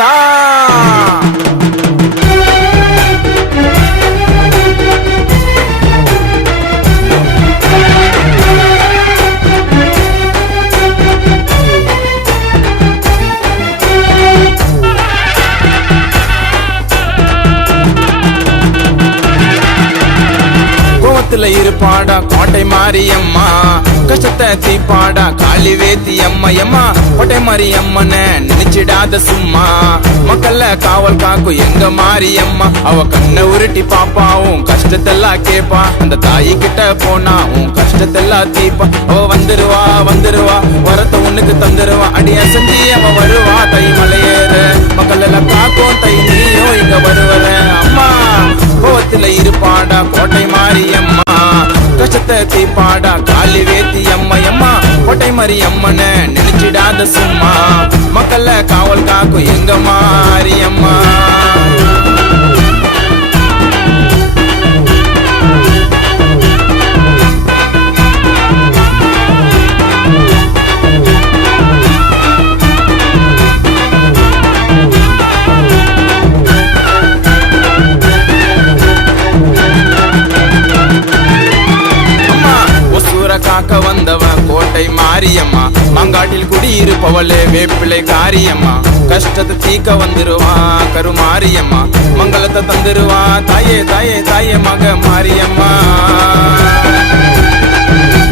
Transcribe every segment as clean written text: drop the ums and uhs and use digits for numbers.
ஆத்தா. இருப்பாடா கோட்டை மாரியம்மா, கஷ்டத்தை தீப்பாடா காளி வேத்தி அம்மையம்மா. கோட்டை மாரியம்மன நினைச்சிடாத சும்மா, மக்கள்ல காவல் காக்கும் எங்க மாரியம்மா. அவ கண்ணை உருட்டி பாப்பாவும் கஷ்டத்தெல்லாம் கேப்பா, அந்த தாயி கிட்ட போனா உன் கஷ்டத்தெல்லாம் தீப்பா. அவ வந்துருவா வந்துருவா வரத்த உனக்கு தந்துருவா, அடி அசஞ்சி அவ வருவா. தை மலையேற மக்கள் எல்லாம் காக்கும் தை நீயும் இங்க வருவர அம்மா. கோவத்துல இருப்பாடா கோட்டை மாரியம்மா, கஷ்டத்தை தீப்பாடா காளி வேத்தி அம்மையம்மா. கோட்டை மாரியம்மன நினைச்சிடாத சும்மா, மக்கள்ல காவல் காக்கும் எங்க மாரியம்மா. காக்க வந்தவன் கோட்டை மாரியம்மா, மாங்காட்டில் குடியிருப்பவளே வேப்பிலை காரியம்மா. கஷ்டத்தை தீக்க வந்துருவான் கருமாரியம்மா, மங்களத்தை தந்துருவான் தாயே தாயே தாயே மக மாரியம்மா.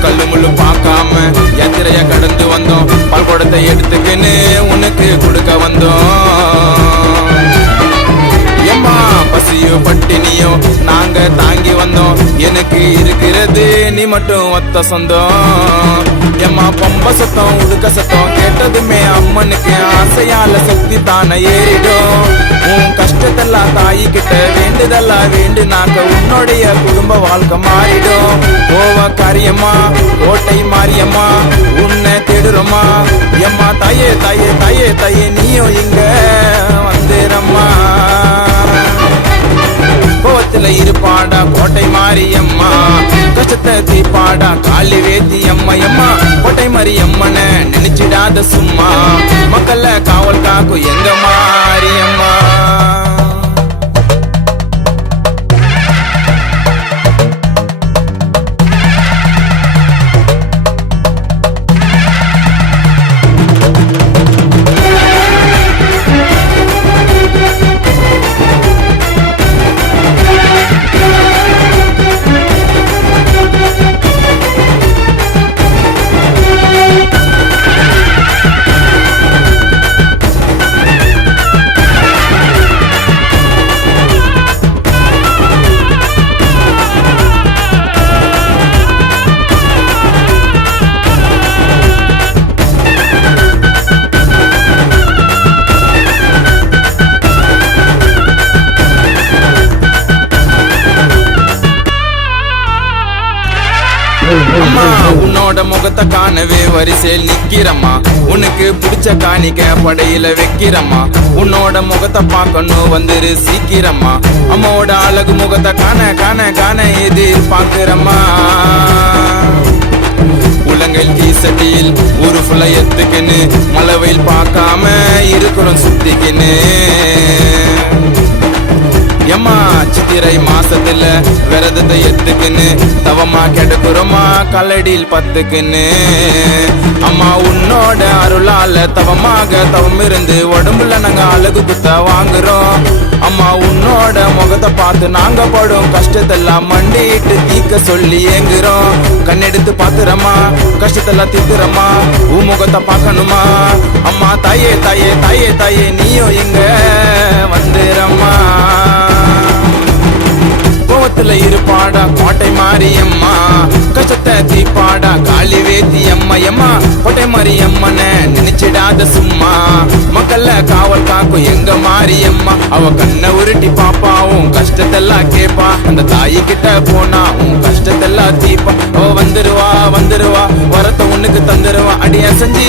கல்லு முள்ளு பார்க்காம யாத்திரைய கடந்து வந்தோம், பால் குடத்தை எடுத்துக்கின்னு உனக்கு கொடுக்க வந்தோம். எம்மா பசியோ பட்டினியோ நாங்க தாங்கி வந்தோம், எனக்கு இருக்கிறது நீ மட்டும் ஒத்த சொந்தம். எம்மா பம்ப சத்தம் உடுக்க சத்தம் கேட்டதுமே அம்மனுக்கு ஆசையால சக்தி தானே ஏறிடும். உன் கஷ்டத்தெல்லாம் தாயி கிட்ட வேண்டுதெல்லாம் வேண்டு நாங்க உன்னுடைய குடும்ப வாழ்க்கை மாறிடும். கோவ காரியம்மா கோட்டை மாரியம்மா உன்னை தேடுறோமா. எம்மா தாயே தாயே தாயே தாயே நீயும் இங்க வந்துரம்மா. கோவத்துல இருப்பாடா கோட்டை மாரியம்மா, கஷ்டத்தை தீப்பாடா காளி வேத்தி அம்மையம்மா. கோட்டை மாரியம்மன நினைச்சிடாத சும்மா, மக்கள்ல காவல் காக்கும் எங்க மாரியம்மா. அம்மா உன்னோட முகத்தை காணவே வரிசையில் நிக்கிறம்மா, உனக்கு பிடிச்ச காணிக்க படையில வைக்கிறம்மா. உன்னோட முகத்தை பார்க்கணும் வந்துரு சீக்கிரம்மா, அம்மாவோட அழகு முகத்தை காண காண காண எதிர்பார்க்கிறம்மா. உலங்கையில் தீசட்டியில் ஒரு ஃபுல்ல எத்துக்குன்னு மலவையில் பார்க்காம இருக்கிறோம் சுத்திக்கின்னு. எம்மா சித்திரை மாசத்துல விரதத்தை எத்துக்குன்னு தவமா கெடுக்குறோமா கல்லடியில் பத்துக்குன்னு. அம்மா உன்னோட அருளால தவமாக தவம் இருந்து உடம்புல நாங்க அழகு குத்த வாங்குறோம். அம்மா உன்னோட முகத்தை பார்த்து நாங்க படும் கஷ்டத்தெல்லாம் மண்டிட்டு தீக்க சொல்லி ஏங்குறோம். கண்ணெடுத்து பாத்துறமா கஷ்டத்தெல்லாம் தீர்த்துறமா, உன் முகத்தை பார்க்கணுமா. அம்மா தாயே தாயே தாயே தாயே நீயும் எங்க வந்துரம்மா. கோவத்துல இருப்பாடா கோட்டை மாரியம்மா, கஷ்டத்தை தீப்பாடா காளி வேத்தி அம்மையம்மா. கோட்டை மாரியம்மன நினைச்சிடாத சும்மா, மக்கள்ல காவல் காக்கும் எங்க மாரியம்மா. அவ கண்ணை உருட்டி பாப்பாவும் கஷ்டத்தெல்லாம் கேப்பா, அந்த தாயி கிட்ட போனா உன் கஷ்டத்தெல்லாம் தீப்பா. அவ வந்துருவா வந்துருவா வரத்த உனக்கு தந்துருவா, அடி அசஞ்சி